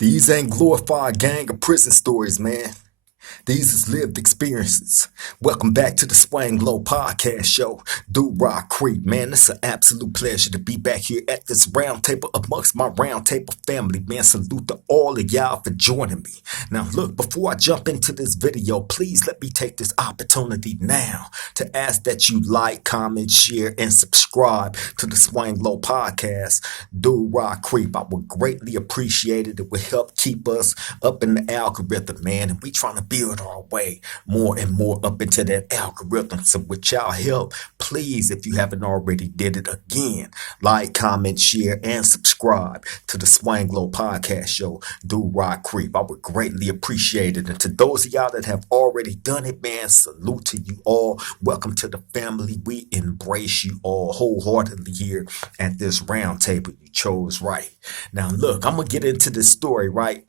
These ain't glorified gang or prison stories, man. These is lived experiences. Welcome back to the Swang Low Podcast Show. Duroc Crip, man, it's an absolute pleasure to be back here at this round table amongst my round table family, man. Salute to all of y'all for joining me. Now, look, before I jump into this video, please let me take this opportunity now to ask that you like, comment, share, and subscribe to the Swang Low Podcast. Duroc Crip, I would greatly appreciate it. It would help keep us up in the algorithm, man, and we trying to build our way more and more up into that algorithm. So with y'all help, please, if you haven't already did it again, like, comment, share, and subscribe to the Swang Low Podcast Show, Duroc Crip. I would greatly appreciate it. And to those of y'all that have already done it, man, salute to you all. Welcome to the family. We embrace you all wholeheartedly here at this round table. You chose right. Now, look, I'm gonna get into this story, right?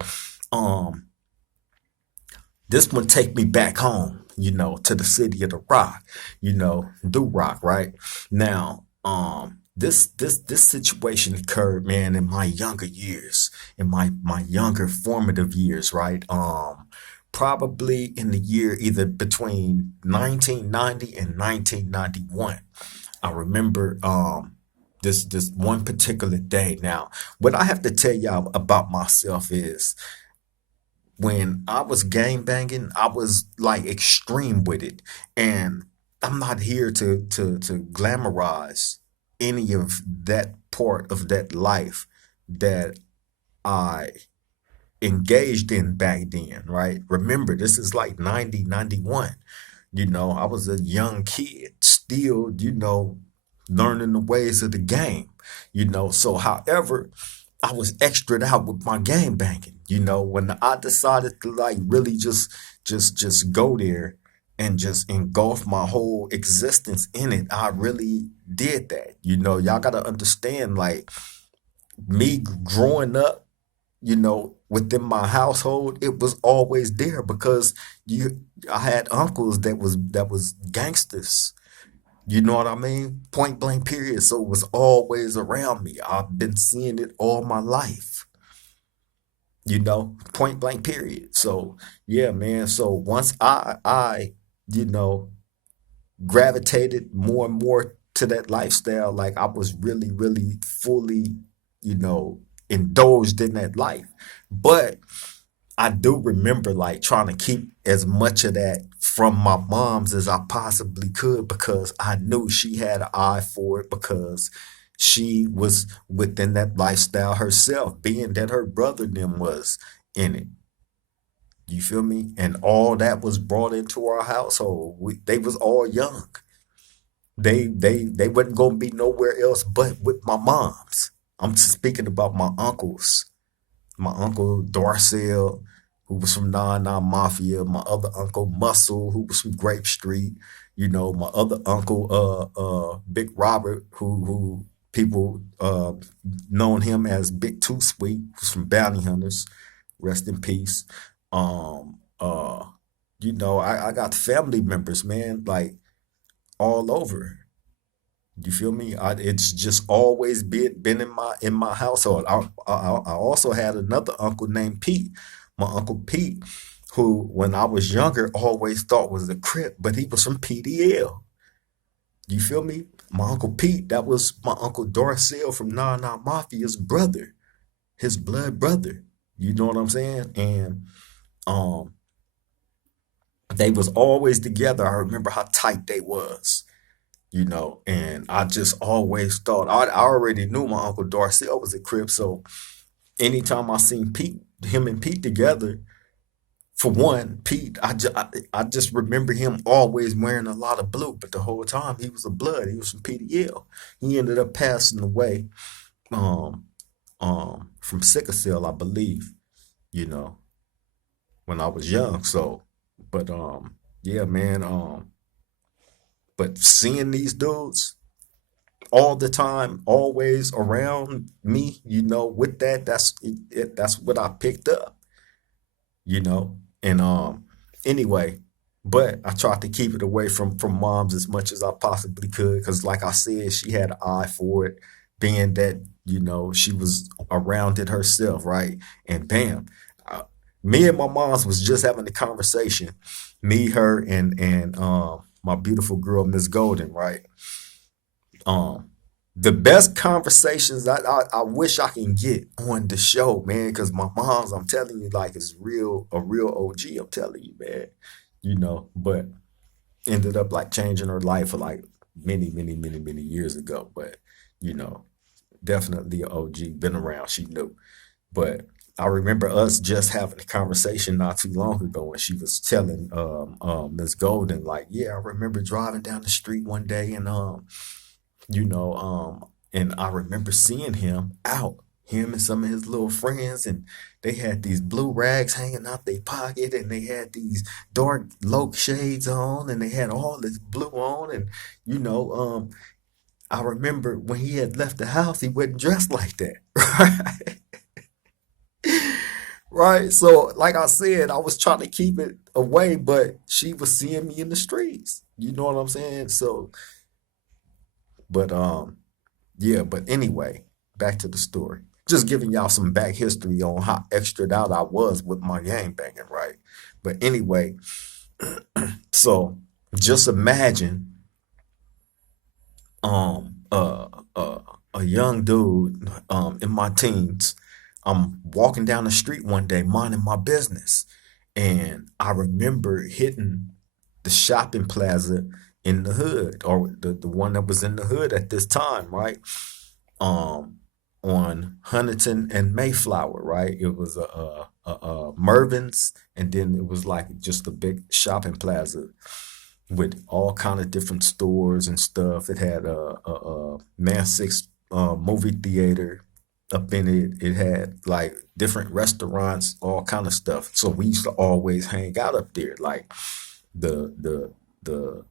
This one take me back home, to the city of the rock, Duroc, right? Now, this situation occurred, man, in my younger years, in my younger formative years, right? Probably in the year either between 1990 and 1991. I remember this one particular day. Now, what I have to tell y'all about myself is when I was gang banging, I was like extreme with it. And I'm not here to glamorize any of that part of that life that I engaged in back then, right? Remember, this is like 90, 91. I was a young kid, still, learning the ways of the game, So, however, I was extra out with my game banking. When I decided to like really just go there and just engulf my whole existence in it, I really did that. Y'all gotta understand, like me growing up, within my household, it was always there because I had uncles that was gangsters. You know what I mean? Point blank period. So it was always around me. I've been seeing it all my life. Point blank period. So yeah, man. So once I you know gravitated more and more to that lifestyle, like I was really, really fully, you know, indulged in that life. But I do remember like trying to keep as much of that from my mom's as I possibly could because I knew she had an eye for it because she was within that lifestyle herself, being that her brother and them was in it. You feel me? And all that was brought into our household. They was all young. They wasn't gonna be nowhere else but with my moms. I'm speaking about my uncles. My uncle Darcel, who was from Nine Nine Mafia, my other uncle Muscle, who was from Grape Street, my other uncle Big Robert, who people known him as Big Too Sweet, who's from Bounty Hunters, rest in peace. Um uh I got family members, man, like all over. You feel me? It's just always been in my household. I also had another uncle named Pete. My uncle Pete, who when I was younger always thought was a Crip, but he was from PDL. You feel me? My uncle Pete, that was my uncle Darcel from Nine Nine Mafia's brother, his blood brother. You know what I'm saying? And um, they was always together. I remember how tight they was. And I just always thought I already knew my uncle Darcel was a Crip, so anytime I seen him and Pete together, for one, Pete, I just remember him always wearing a lot of blue, but the whole time he was a blood, he was from PDL. He ended up passing away um from sickle cell, I believe, you know, when I was young. So, but yeah, man, but seeing these dudes all the time, always around me, with that, that's what I picked up, you know. And anyway, but I tried to keep it away from moms as much as I possibly could, because like I said, she had an eye for it being that, she was around it herself, right? And bam, uh, me and my moms was just having a conversation, me, her, and my beautiful girl, Miss Golden, right? Um, the best conversations I wish I can get on the show, man, because my mom's, I'm telling you, like, is a real OG. I'm telling you, man. But ended up like changing her life for like many, many, many, many years ago. But you know, definitely a OG, been around. She knew. But I remember us just having a conversation not too long ago when she was telling Miss Golden, like, yeah, I remember driving down the street one day you know, um, and I remember seeing him out, him and some of his little friends, and they had these blue rags hanging out their pocket, and they had these dark loc shades on, and they had all this blue on, and you know, um, I remember when he had left the house, he wasn't dressed like that, right? Right. So, like I said, I was trying to keep it away, but she was seeing me in the streets. You know what I'm saying? So, but yeah, but anyway, back to the story. Just giving y'all some back history on how extra out I was with my gang banging, right? But anyway, so just imagine um uh uh a young dude in my teens. I'm walking down the street one day minding my business, and I remember hitting the shopping plaza in the hood, or the one that was in the hood at this time, right? um on Huntington and Mayflower, right? It was a Mervyn's, and then it was like just a big shopping plaza with all kind of different stores and stuff. It had a Man Six movie theater up in it. It had like different restaurants, all kind of stuff. So we used to always hang out up there. Like the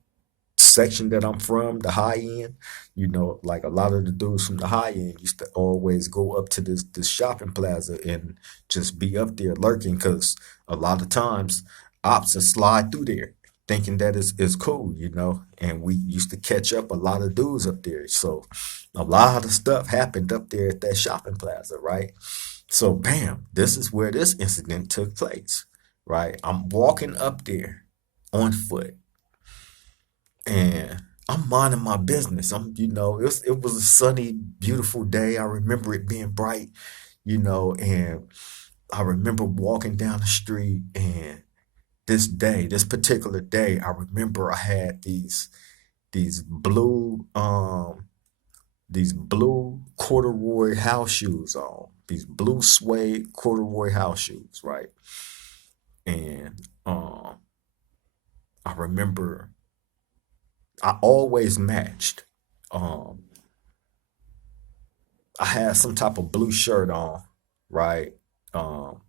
section that I'm from, the high end, like a lot of the dudes from the high end used to always go up to this shopping plaza and just be up there lurking, because a lot of times ops would slide through there thinking that is cool, and we used to catch up a lot of dudes up there. So a lot of stuff happened up there at that shopping plaza, right? So bam, this is where this incident took place, right? I'm walking up there on foot, and I'm minding my business. It was a sunny, beautiful day. I remember it being bright, and I remember walking down the street, and this particular day, I remember I had these blue, these blue corduroy house shoes on, these blue suede corduroy house shoes, right? And I remember I always matched. Um, I had some type of blue shirt on, right? Um,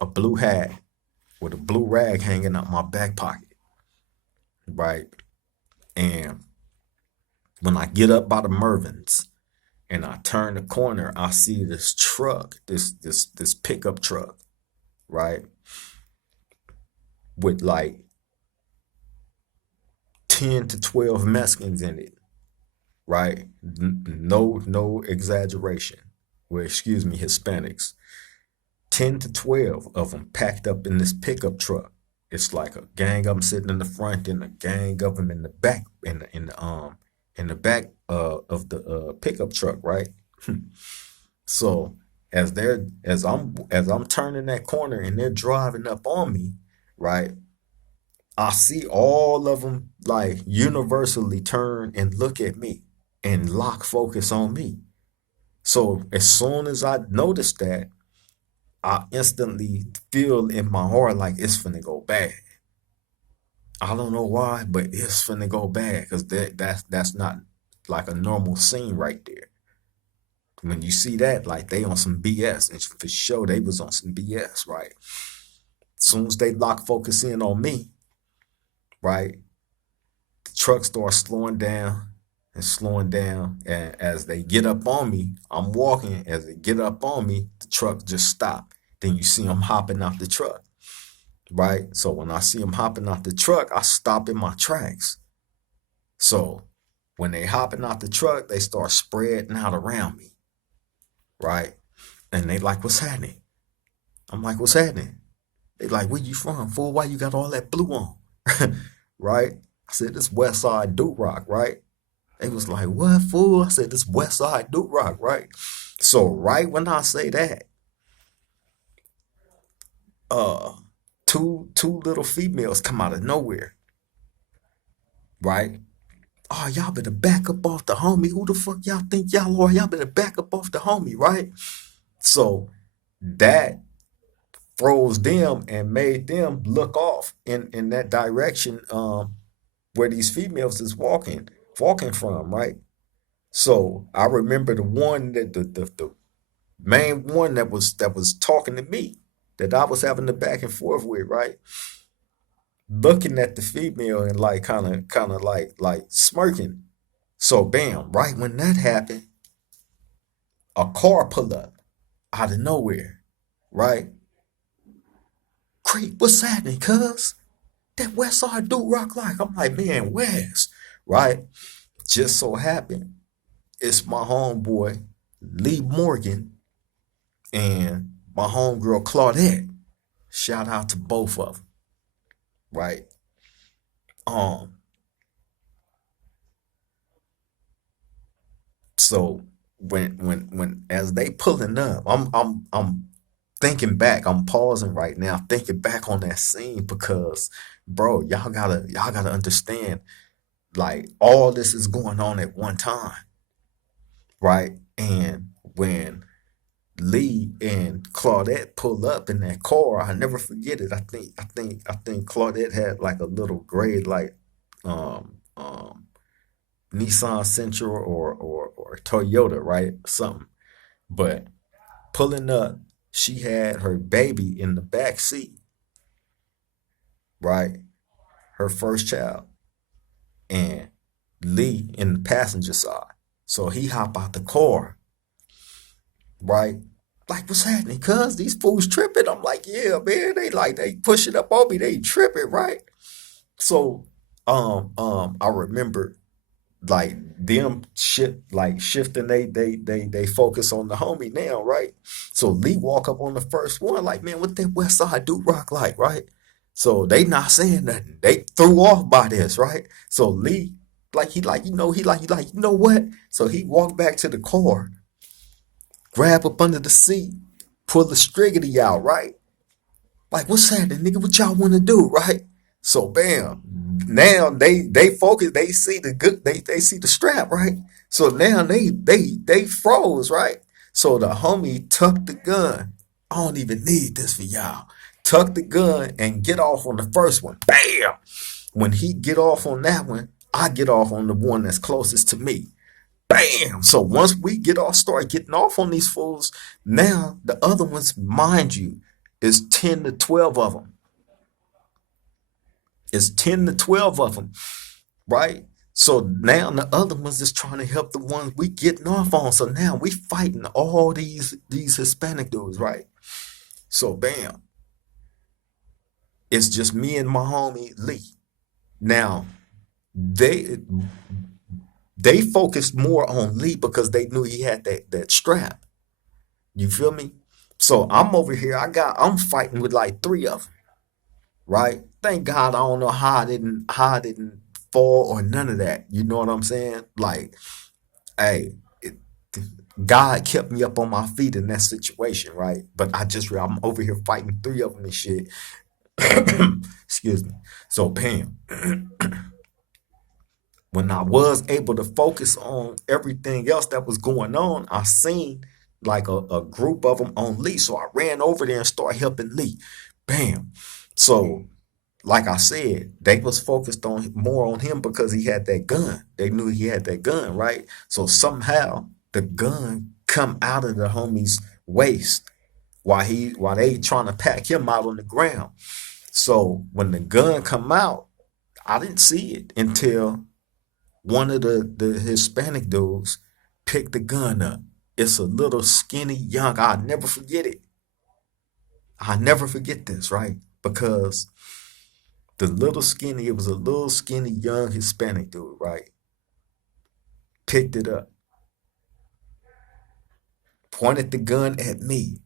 a blue hat with a blue rag hanging out my back pocket, right? And when I get up by the Mervins and I turn the corner, I see this truck, this pickup truck, right? With like 10 to 12 Mexicans in it, right? No exaggeration. Well, excuse me, Hispanics. 10 to 12 of them packed up in this pickup truck. It's like a gang of them sitting in the front and a gang of them in the back, in the back of the pickup truck, right? So as I'm turning that corner and they're driving up on me, right? I see all of them like universally turn and look at me and lock focus on me. So as soon as I notice that, I instantly feel in my heart like it's finna go bad. I don't know why, but it's finna go bad, because that's not like a normal scene right there. When you see that, like they on some BS, and for sure they was on some BS, right? As soon as they lock focus in on me, right, the truck starts slowing down, and as they get up on me, I'm walking. As they get up on me, the truck just stopped. Then you see them hopping out the truck, right? So when I see them hopping out the truck, I stop in my tracks. So When they hopping out the truck, they start spreading out around me, right? And they like, what's happening? I'm like, what's happening? They like, where you from, fool? Why you got all that blue on? Right? I said, this West Side Duroc, right? They was like, what, fool? I said, this West Side Duroc, right? So right when I say that, uh, two little females come out of nowhere, right? Oh, y'all better back up off the homie. Who the fuck y'all think y'all are? Y'all better back up off the homie, right? So that froze them and made them look off in that direction where these females is walking from, right? So I remember the one that the main one that was talking to me, that I was having the back and forth with, right? Looking at the female and like kind of like smirking. So bam, right when that happened, a car pulled up out of nowhere, right? Creep, what's happening, cuz? That West Side Dude rock like. I'm like, man, West, right? Just so happened, it's my homeboy, Lee Morgan, and my homegirl, Claudette. Shout out to both of them, right? Um, so when as they pulling up, I'm thinking back. I'm pausing right now, thinking back on that scene because, bro, y'all gotta understand. Like all this is going on at one time, right? And when Lee and Claudette pull up in that car, I never forget it. I think Claudette had like a little gray like um um Nissan Sentra or Toyota, right? Something. But pulling up, she had her baby in the back seat, right? Her first child, and Lee in the passenger side. So he hop out the car, right? Like, what's happening? Cuz these fools tripping. I'm like, yeah, man. They pushing up on me. They tripping, right? So, I remember like them shit like shifting. They focus on the homie now, right? So Lee walk up on the first one, like, man, what that West Side do rock like, right? So they not saying nothing. They threw off by this, right? So Lee, like he like, you know what? So he walked back to the car, grab up under the seat, pull the striggity out, right? Like, what's happening, nigga? What y'all want to do, right? So, bam. Now they focus. They see the good. They see the strap, right? So now they froze, right? So the homie tucked the gun. I don't even need this for y'all. Tuck the gun and get off on the first one. Bam. When he get off on that one, I get off on the one that's closest to me. Bam! So once we get off, start getting off on these fools, now the other ones, mind you, is 10 to 12 of them. It's 10 to 12 of them, right? So now the other ones is trying to help the ones we getting off on. So now we fighting all these Hispanic dudes, right? So bam, it's just me and my homie Lee. Now they they focused more on Lee because they knew he had that strap. You feel me? So I'm over here. I'm fighting with like three of them, right? Thank God I don't know how I didn't fall or none of that. You know what I'm saying? Like, hey, God kept me up on my feet in that situation, right? But I'm over here fighting three of them and shit. Excuse me. So Pam, when I was able to focus on everything else that was going on, I seen like a group of them on Lee. So I ran over there and started helping Lee. Bam. So, like I said, they was focused on more on him because he had that gun. They knew he had that gun, right? So somehow the gun come out of the homie's waist while they trying to pack him out on the ground. So when the gun come out, I didn't see it until one of the Hispanic dudes picked the gun up. It's a little skinny young. I'll never forget it. I'll never forget this, right? Because it was a little skinny young Hispanic dude, right? picked it up, pointed the gun at me,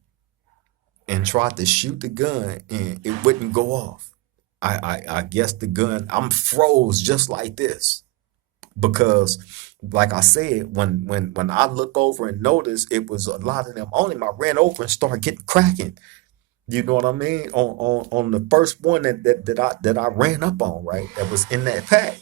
and tried to shoot the gun, and it wouldn't go off. I guess the gun, I'm froze just like this because, like I said, when I look over and notice it was a lot of them on him, I ran over and started getting cracking. You know what I mean? On the first one that I ran up on, right? That was in that pack.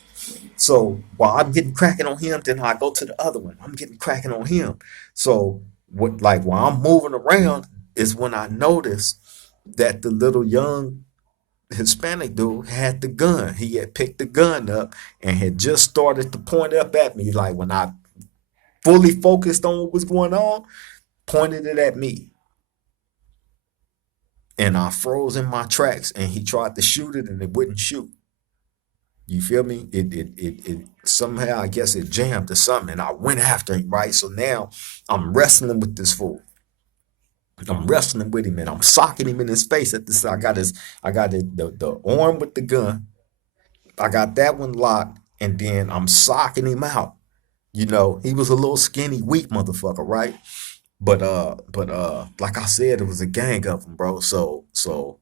So while I'm getting cracking on him, then I go to the other one. I'm getting cracking on him. So what, like while I'm moving around is when I noticed that the little young Hispanic dude had the gun. He had picked the gun up and had just started to point up at me. Like when I fully focused on what was going on, pointed it at me. And I froze in my tracks and he tried to shoot it and it wouldn't shoot. You feel me? It somehow I guess it jammed or something and I went after him, right? So now I'm wrestling with this fool. I'm wrestling with him and I'm socking him in his face at this. I got the arm with the gun. I got that one locked, and then I'm socking him out. You know, he was a little skinny, weak motherfucker, right? But like I said, it was a gang of them, bro. So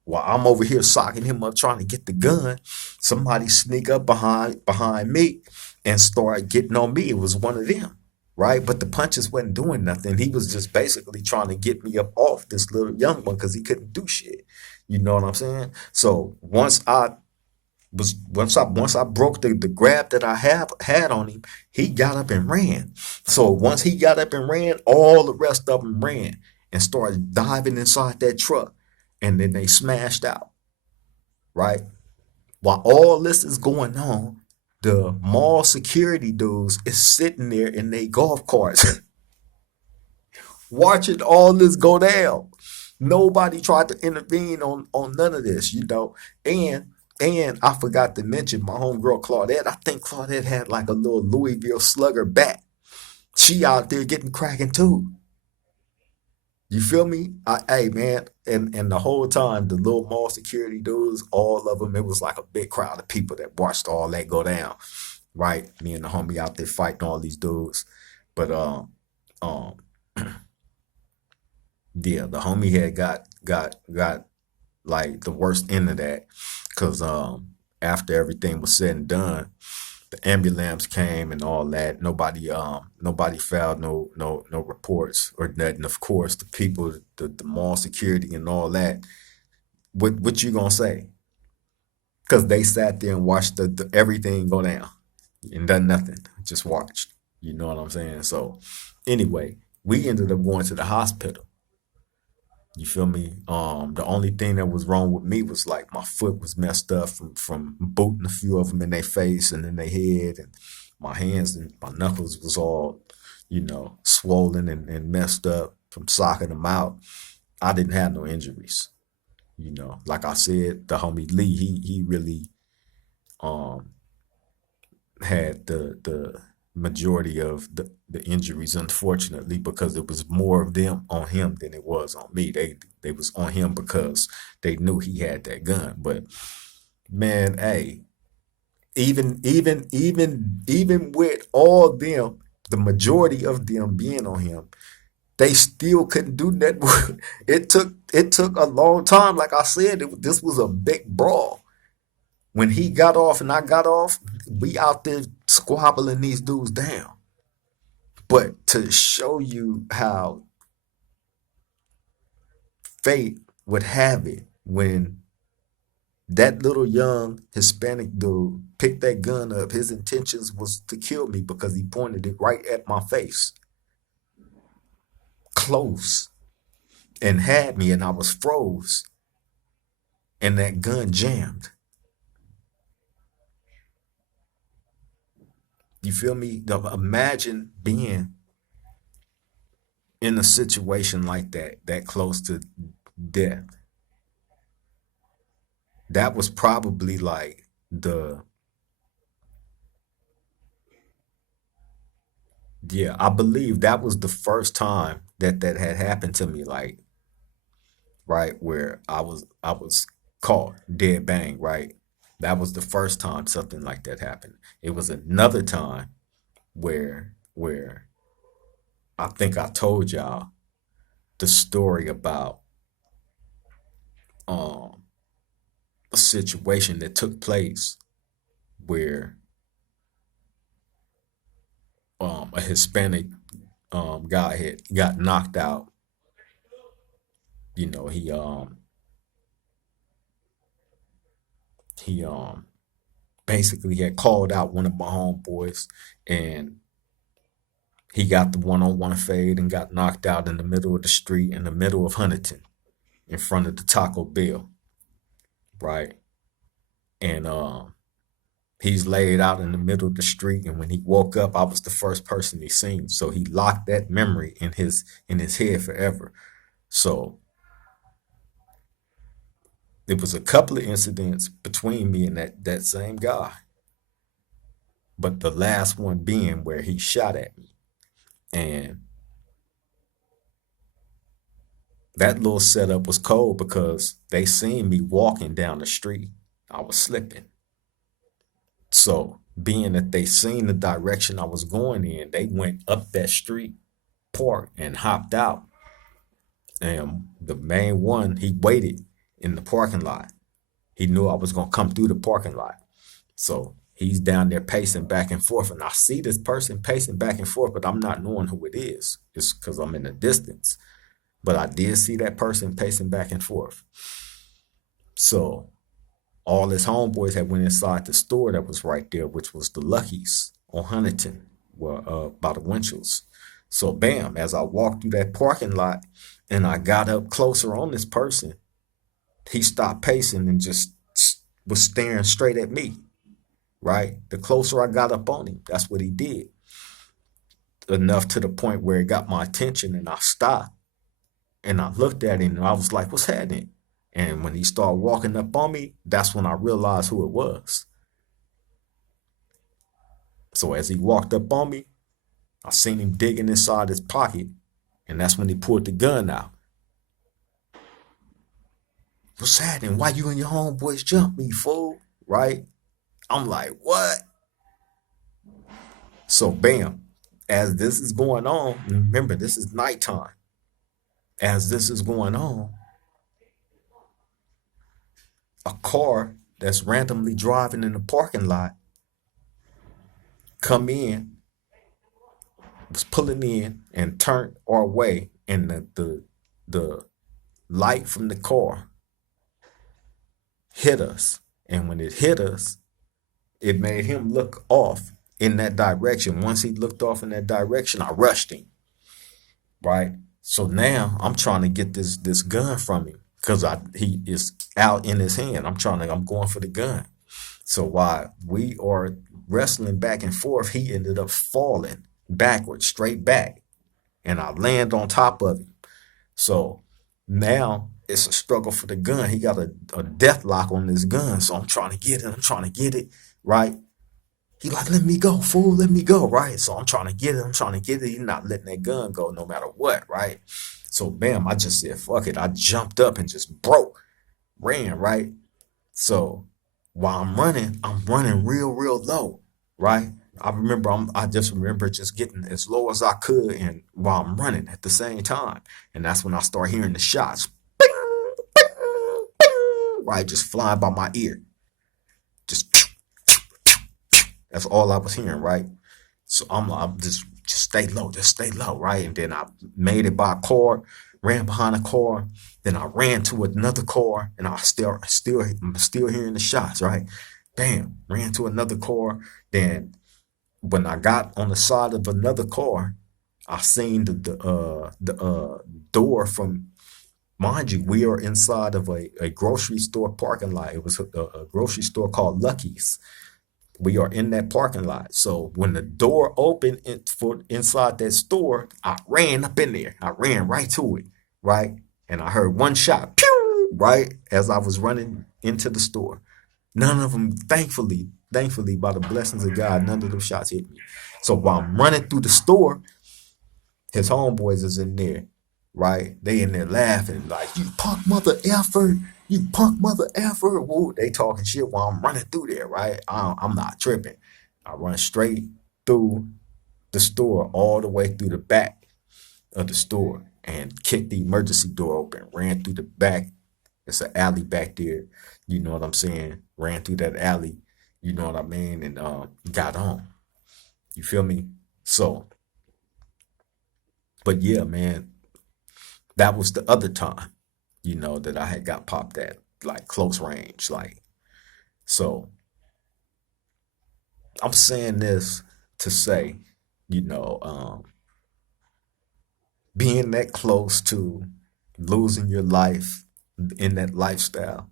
while I'm over here socking him up, trying to get the gun, somebody sneak up behind me and start getting on me. It was one of them, right? But the punches wasn't doing nothing. He was just basically trying to get me up off this little young one because he couldn't do shit. You know what I'm saying? So once I broke the grab that I have had on him, he got up and ran. So once he got up and ran, all the rest of them ran and started diving inside that truck, and then they smashed out. Right, while all this is going on, the mall security dudes is sitting there in their golf carts watching all this go down. Nobody tried to intervene on none of this, you know. And I forgot to mention my homegirl Claudette. I think Claudette had like a little Louisville Slugger bat. She out there getting cracking too. You feel me? Hey man, and the whole time the little mall security dudes, all of them, it was like a big crowd of people that watched all that go down. Right, me and the homie out there fighting all these dudes, but um, yeah, the homie had got like the worst end of that, cause after everything was said and done, the ambulance came and all that. Nobody filed no reports or nothing. Of course, the people, the mall security and all that. What you gonna say? Cause they sat there and watched the everything go down and done nothing. Just watched. You know what I'm saying? So anyway, we ended up going to the hospital. You feel me? The only thing that was wrong with me was like my foot was messed up from booting a few of them in their face and in their head, and my hands and my knuckles was all, swollen and messed up from socking them out. I didn't have no injuries. Like I said, the homie Lee, he really um had the majority of the injuries, unfortunately, because it was more of them on him than it was on me. They was on him because they knew he had that gun. But man, hey, even with all them, the majority of them being on him, they still couldn't do that. It took a long time. Like I said, this was a big brawl. When he got off and I got off, we out there squabbling these dudes down. But to show you how fate would have it, when that little young Hispanic dude picked that gun up, his intentions was to kill me because he pointed it right at my face, close, and had me, and I was froze, and that gun jammed. You feel me? Imagine being in a situation like that close to death. That was probably like yeah, I believe that was the first time that had happened to me, like, right, where I was caught dead bang, right? That was the first time something like that happened. It was another time where where I think I told y'all the story about um a situation that took place where a Hispanic guy had got knocked out. You know, he basically had called out one of my homeboys, and he got the one-on-one fade and got knocked out in the middle of the street in the middle of Huntington in front of the Taco Bell, right? And he's laid out in the middle of the street, and when he woke up, I was the first person he seen. So he locked that memory in his head forever. So it was a couple of incidents between me and that same guy, but the last one being where he shot at me. And that little setup was cold because they seen me walking down the street. I was slipping. So being that they seen the direction I was going in, they went up that street, parked, and hopped out. And the main one, he waited in the parking lot. He knew I was gonna come through the parking lot. So he's down there pacing back and forth. And I see this person pacing back and forth, but I'm not knowing who it is. It's because I'm in the distance. But I did see that person pacing back and forth. So all his homeboys had went inside the store that was right there, which was the Lucky's on Huntington, by the Winchells. So bam, as I walked through that parking lot and I got up closer on this person, he stopped pacing and just was staring straight at me, right? The closer I got up on him, that's what he did. Enough to the point where it got my attention and I stopped and I looked at him and I was like, what's happening? And when he started walking up on me, that's when I realized who it was. So as he walked up on me, I seen him digging inside his pocket, and that's when he pulled the gun out. What's happening? Why you and your homeboys jump me, fool? Right? I'm like, what? So bam, as this is going on, remember this is nighttime. As this is going on, a car that's randomly driving in the parking lot come in, was pulling in and turned our way, and the light from the car hit us. And when it hit us, it made him look off in that direction. Once he looked off in that direction, I rushed him. Right? So now I'm trying to get this gun from him because he is out in his hand. I'm going for the gun. So while we are wrestling back and forth, he ended up falling backwards, straight back. And I land on top of him. So now it's a struggle for the gun. He got a death lock on this gun. So I'm trying to get it. I'm trying to get it. Right? He like, let me go, fool, let me go, right? So I'm trying to get it. He's not letting that gun go no matter what, right? So bam, I just said, fuck it. I jumped up and just ran, right? So while I'm running real low, right? I just remember just getting as low as I could and while I'm running at the same time. And that's when I start hearing the shots, bing, bing, bing, right? Just flying by my ear. That's all I was hearing, right? So I'm just stay low, right? And then I made it by a car, ran behind a car, then I ran to another car, and I'm still hearing the shots, right? Bam, ran to another car. Then when I got on the side of another car, I seen the door from. Mind you, we are inside of a grocery store parking lot. It was a grocery store called Lucky's. We are in that parking lot. So when the door opened inside that store, I ran up in there. I ran right to it, right? And I heard one shot, pew, right, as I was running into the store. None of them, thankfully, by the blessings of God, none of those shots hit me. So while I'm running through the store, his homeboys is in there, right? They in there laughing like, you punk mother effer. You punk mother effer. Whoa, they talking shit while I'm running through there, right? I'm not tripping. I run straight through the store all the way through the back of the store and kicked the emergency door open, ran through the back. It's an alley back there. You know what I'm saying? Ran through that alley. You know what I mean? And got home. You feel me? So, but yeah, man, that was the other time, that I had got popped at, like close range. Like, so I'm saying this to say, you know, um, being that close to losing your life in that lifestyle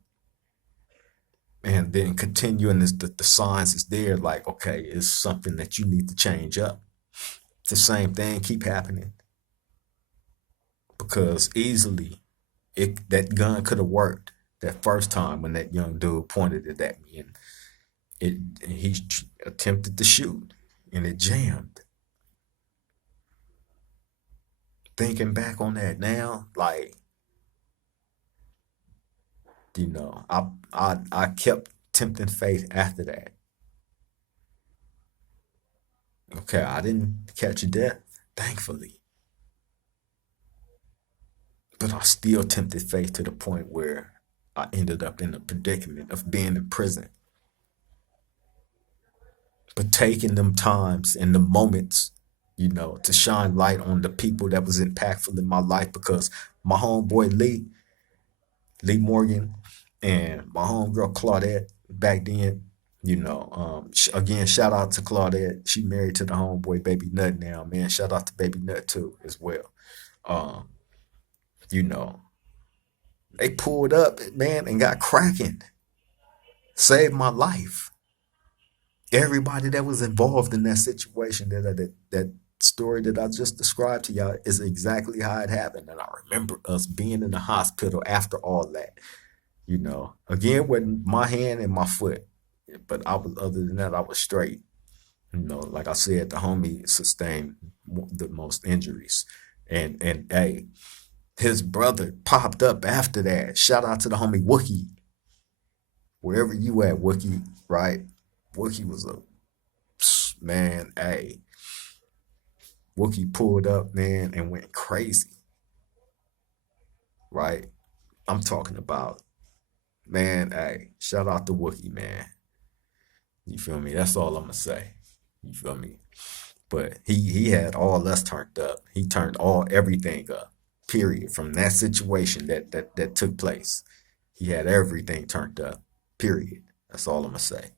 and then continuing this, the signs is there, like, okay, it's something that you need to change up. The same thing keep happening because easily that gun could have worked that first time when that young dude pointed it at me and he attempted to shoot and it jammed. Thinking back on that now, like, I kept tempting fate after that. Okay, I didn't catch a death, thankfully, but I still tempted fate to the point where I ended up in a predicament of being in prison. But taking them times and the moments, to shine light on the people that was impactful in my life because my homeboy Lee Morgan, and my homegirl Claudette back then. Again, shout out to Claudette. She married to the homeboy Baby Nut now, man. Shout out to Baby Nut too as well. Um, you know, they pulled up, man, and got cracking. Saved my life. Everybody that was involved in that situation, that story that I just described to y'all, is exactly how it happened. And I remember us being in the hospital after all that. Again with my hand and my foot, but I was other than that I was straight. Like I said, the homie sustained the most injuries, and hey, his brother popped up after that. Shout out to the homie Wookie, wherever you at, Wookie, right? Wookie was a man. Hey, Wookie pulled up, man, and went crazy, right? I'm talking about, man. Hey, shout out to Wookie, man. You feel me? That's all I'm gonna say. You feel me? But he had all us turned up. He turned everything up. Period. From that situation that took place, he had everything turned up. Period. That's all I'm gonna say.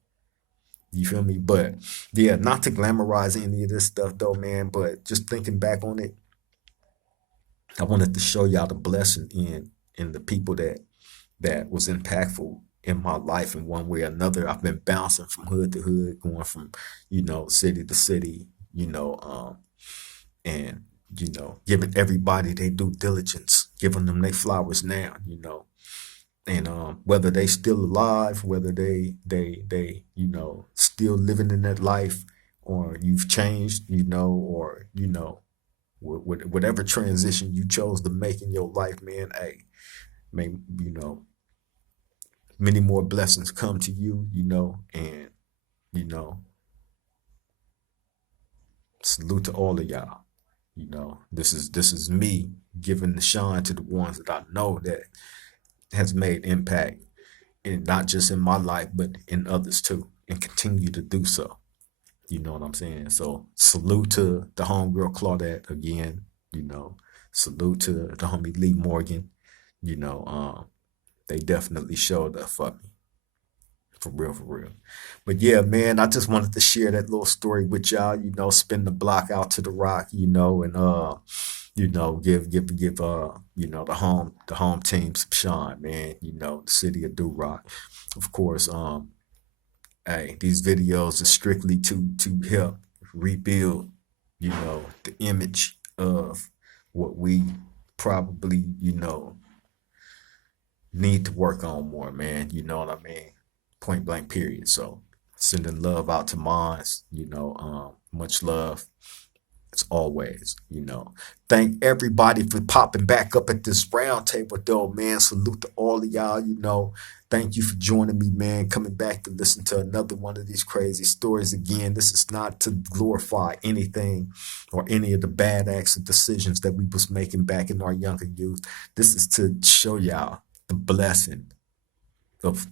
You feel me? But yeah, not to glamorize any of this stuff though, man. But just thinking back on it, I wanted to show y'all the blessing in the people that was impactful in my life in one way or another. I've been bouncing from hood to hood, going from, city to city, and, giving everybody their due diligence, giving them their flowers now, and whether they still alive, whether they still living in that life, or you've changed, or whatever transition you chose to make in your life, man. Hey, may many more blessings come to you, and you know, salute to all of y'all. This is me giving the shine to the ones that I know that has made impact, and not just in my life, but in others too, and continue to do so. You know what I'm saying? So salute to the homegirl Claudette again. Salute to the homie Lee Morgan. You know, they definitely showed up for me. For real, for real. But yeah, man, I just wanted to share that little story with y'all, spin the block out to the rock, and give the home team some shine, man. The city of Duroc. Of course, hey, these videos are strictly to help rebuild, the image of what we probably, need to work on more, man. You know what I mean? Point blank, period. So sending love out to Mons, much love. as always, thank everybody for popping back up at this round table, though, man. Salute to all of y'all. Thank you for joining me, man. Coming back to listen to another one of these crazy stories again. This is not to glorify anything or any of the bad acts or decisions that we was making back in our younger youth. This is to show y'all the blessing of,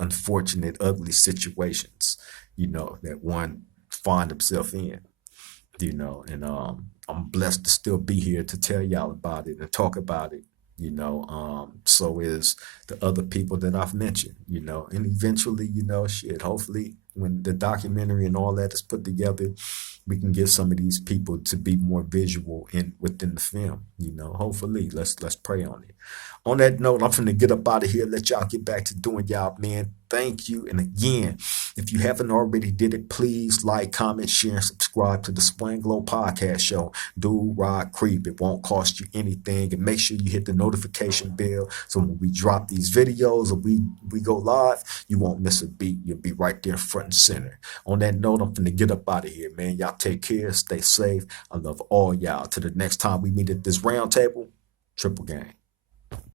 unfortunate, ugly situations, that one find himself in, and I'm blessed to still be here to tell y'all about it and talk about it. So is the other people that I've mentioned, and eventually, shit, hopefully when the documentary and all that is put together, we can get some of these people to be more visual in within the film, hopefully. Let's pray on it. On that note, I'm finna get up out of here, let y'all get back to doing y'all, man. Thank you. And again, if you haven't already did it, please like, comment, share, and subscribe to the Swing Glow Podcast Show. Duroc Crip. It won't cost you anything. And make sure you hit the notification bell so when we drop these videos or we go live, you won't miss a beat. You'll be right there front and center. On that note, I'm finna get up out of here, man. Y'all take care. Stay safe. I love all y'all. Till the next time we meet at this round table, triple gang.